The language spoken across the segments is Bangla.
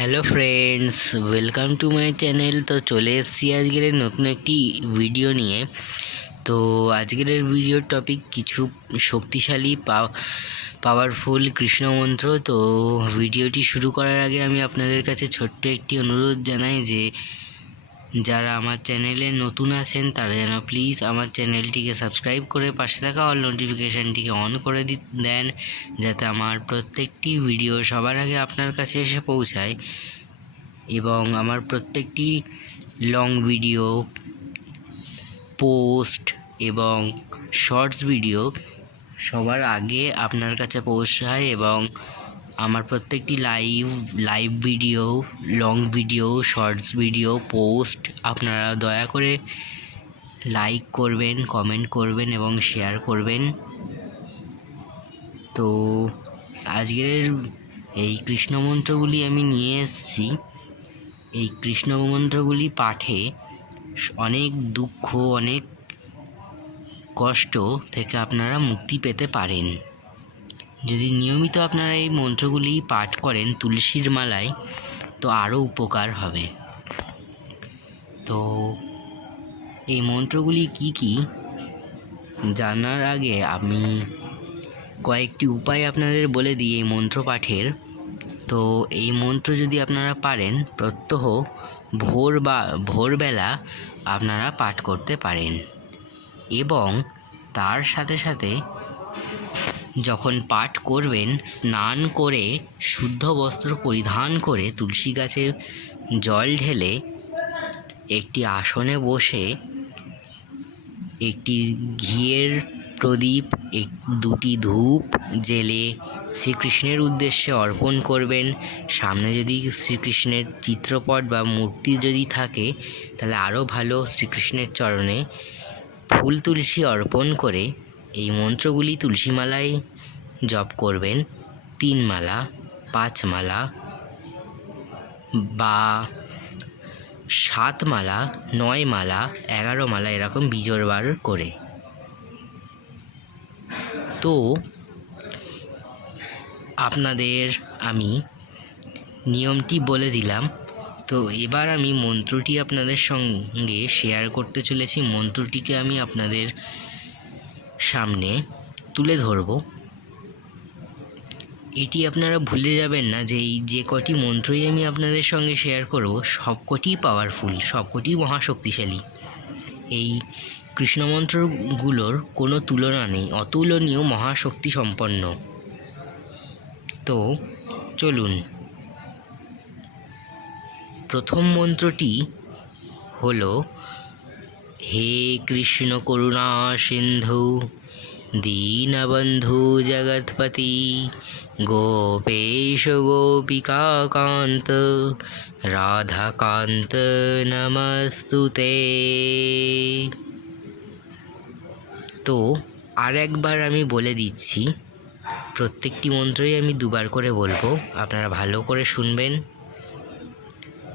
Hello friends, welcome to my channel. তো চলে এসেছি আজকের নতুন একটি ভিডিও নিয়ে। তো আজকের ভিডিওর টপিক কিছু শক্তিশালী পাওয়ারফুল কৃষ্ণ মন্ত্র। তো ভিডিওটি শুরু করার আগে আমি আপনাদের কাছে ছোট্ট একটি অনুরোধ জানাই যে যারা আমার চ্যানেলে নতুন আছেন, তারা যেন প্লিজ আমার চ্যানেলটিকে সাবস্ক্রাইব করে পাশে থাকা অল নোটিফিকেশানটিকে অন করে দেন, যাতে আমার প্রত্যেকটি ভিডিও সবার আগে আপনার কাছে এসে পৌঁছায়। এবং আমার প্রত্যেকটি লং ভিডিও পোস্ট এবং শর্টস ভিডিও সবার আগে আপনার কাছে পৌঁছায় এবং আমার প্রত্যেকটি live live video long video shorts video post আপনারা দয়া করে লাইক করবেন কমেন্ট করবেন এবং শেয়ার করবেন। তো আজকের এই কৃষ্ণ মন্ত্রগুলি আমি নিয়ে এসেছি। এই কৃষ্ণ মন্ত্রগুলি পাঠে অনেক দুঃখ, অনেক কষ্ট থেকে আপনারা মুক্তি পেতে পারেন। যদি নিয়মিত আপনারা এই মন্ত্রগুলি পাঠ করেন তুলসীর মালায়, তো আরও উপকার হবে। তো এই মন্ত্রগুলি কি কি? জানার আগে আমি কয়েকটি উপায় আপনাদের বলে দিই এই মন্ত্র পাঠের। তো এই মন্ত্র যদি আপনারা পারেন, প্রত্যহ ভোর বা ভোরবেলা আপনারা পাঠ করতে পারেন। এবং তার সাথে সাথে যখন পাঠ করবেন, স্নান করে শুদ্ধ বস্ত্র পরিধান করে তুলসী গাছে জল ঢেলে একটি আসনে বসে একটি ঘিয়ের প্রদীপ, এক, দুটি ধূপ জেলে শ্রীকৃষ্ণের উদ্দেশ্যে অর্পণ করবেন। সামনে যদি শ্রীকৃষ্ণের চিত্রপট বা মূর্তি যদি থাকে, তাহলে আরও ভালো শ্রীকৃষ্ণের চরণে ফুল তুলসী অর্পণ করে এই মন্ত্রগুলি তুলসী মালায় জপ করবেন। তিন মালা, পাঁচ মালা বা সাত মালা, নয় মালা, এগারো মালা এরকম বিজোড়বার করে। তো আপনাদের আমি নিয়মটি বলে দিলাম। তো এবার আমি মন্ত্রটি আপনাদের সঙ্গে শেয়ার করতে চলেছি। মন্ত্রটিকে আমি আপনাদের সামনে তুলে ধরব। এটি আপনারা ভুলে যাবেন না যে এই যে কটি মন্ত্রই আমি আপনাদের সঙ্গে শেয়ার করব সব কটিই পাওয়ারফুল সব কটিই মহাশক্তিশালী। এই কৃষ্ণমন্ত্রগুলোর কোনো তুলনা নেই, অতুলনীয় মহাশক্তি সম্পন্ন তো চলুন। প্রথম মন্ত্রটি হলো হে কৃষ্ণ করুণা সিন্ধু, দীনবন্ধু জগৎপতি, গোপেশ গোপিকাকান্ত, রাধাকান্ত নমস্তুতে। তো আর একবার আমি বলে দিচ্ছি, প্রত্যেকটি মন্ত্রই আমি দুবার করে বলব, আপনারা ভালো করে শুনবেন।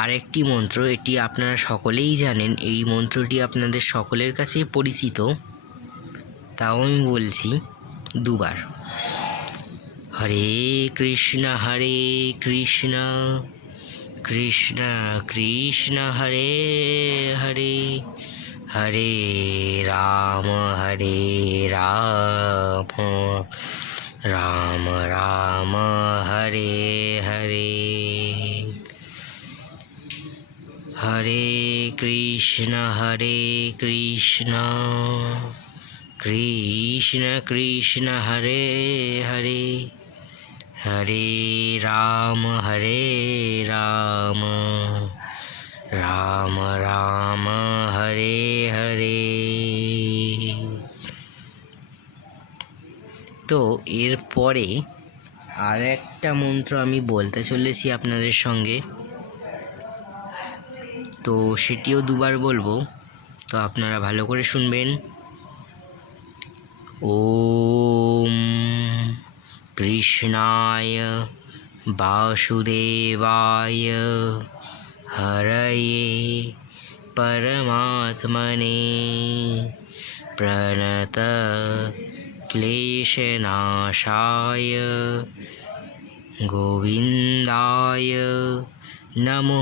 আরেকটি মন্ত্র, এটি আপনারা সকলেই জানেন, এই মন্ত্রটি আপনাদের সকলের কাছেই পরিচিত। তাও আমি বলছি দুবার। হরে কৃষ্ণ হরে কৃষ্ণ কৃষ্ণ কৃষ্ণ, হরে হরে হরে রাম হরে রাম রাম রাম, হরে হরে। হরে কৃষ্ণ হরে কৃষ্ণ। কৃষ্ণ কৃষ্ণ, হরে হরে। হরে রাম হরে রাম। রাম রাম, হরে হরে। তো এরপরে আর একটা মন্ত্র আমি বলতে চলেছি আপনাদের সঙ্গে। তো তো সেটিও দুবার বলবো তো আপনারা ভালো করে শুনবেন ওম কৃষ্ণায় বাসুদেবায় হরয়ে परमात्मने प्रणत क्लेशनाशाय गोविन्दाय नमो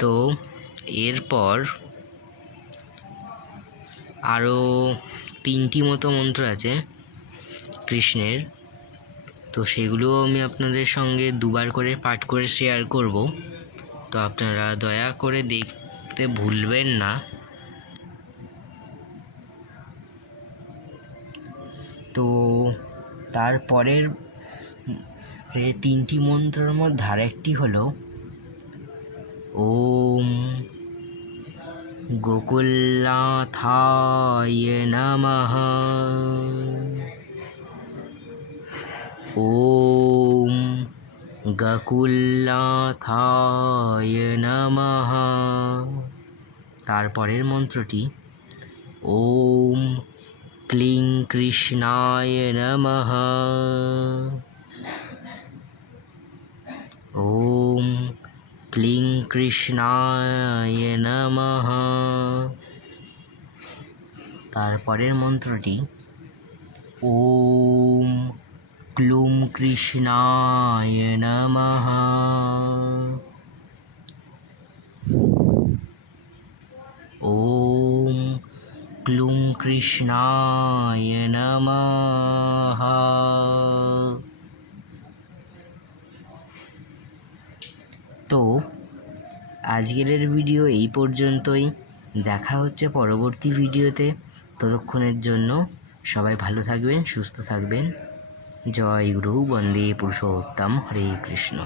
তো এরপর আরও তিনটি মতো মন্ত্র আছে কৃষ্ণের। তো সেগুলোও আমি আপনাদের সঙ্গে দুবার করে পাঠ করে শেয়ার করব। তো আপনারা দয়া করে দেখতে ভুলবেন না। তো তারপরের তিনটি মন্ত্রের মধ্যে আরেকটি হলো ওম গোকুলনাথায় নমঃ ওম গকুলনাথায় নমঃ তারপরের মন্ত্রটি ওম ক্লিং কৃষ্ণায় নমঃ। ওম ক্লিং কৃষ্ণায় নমঃ। তারপরের মন্ত্রটি ওম ক্লুম কৃষ্ণায় নমঃ। ওম ক্লুম কৃষ্ণায় নমঃ তো আজকের ভিডিও এই পর্যন্তই। দেখা হচ্ছে পরবর্তী ভিডিওতে ততক্ষণের জন্য সবাই ভালো থাকবেন, সুস্থ থাকবেন। জয় গুরু, বন্দে পুরুষোত্তম, হরে কৃষ্ণ।